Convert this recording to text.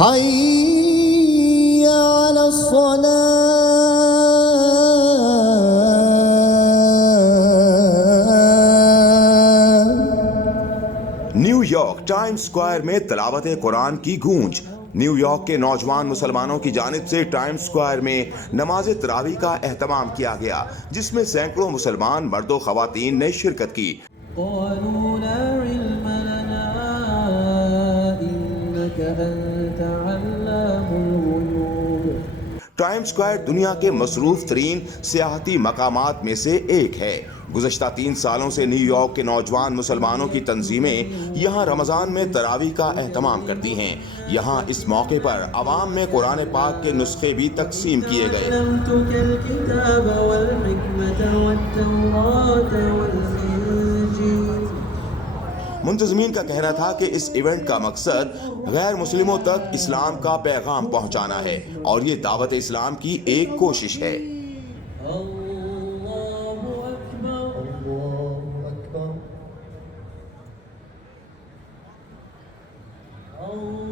حي على الصلاة. نیو یارک ٹائم سکوائر میں تلاوت قرآن کی گونج. نیو یارک کے نوجوان مسلمانوں کی جانب سے ٹائم سکوائر میں نماز تراویح کا اہتمام کیا گیا، جس میں سینکڑوں مسلمان مرد و خواتین نے شرکت کی. قالوا لا علم لنا إنك أنت علام الغيوب. ٹائم سکوائر دنیا کے مصروف ترین سیاحتی مقامات میں سے ایک ہے. گزشتہ 3 سالوں سے نیو یارک کے نوجوان مسلمانوں کی تنظیمیں یہاں رمضان میں تراویح کا اہتمام کرتی ہیں. یہاں اس موقع پر عوام میں قرآن پاک کے نسخے بھی تقسیم کیے گئے. علمتك الكتاب والحكمة والتوراة والإنجيل. منتظمین کا کہنا تھا کہ اس ایونٹ کا مقصد غیر مسلموں تک اسلام کا پیغام پہنچانا ہے اور یہ دعوت اسلام کی ایک کوشش ہے. اللہ اکبر. اللہ اکبر. اللہ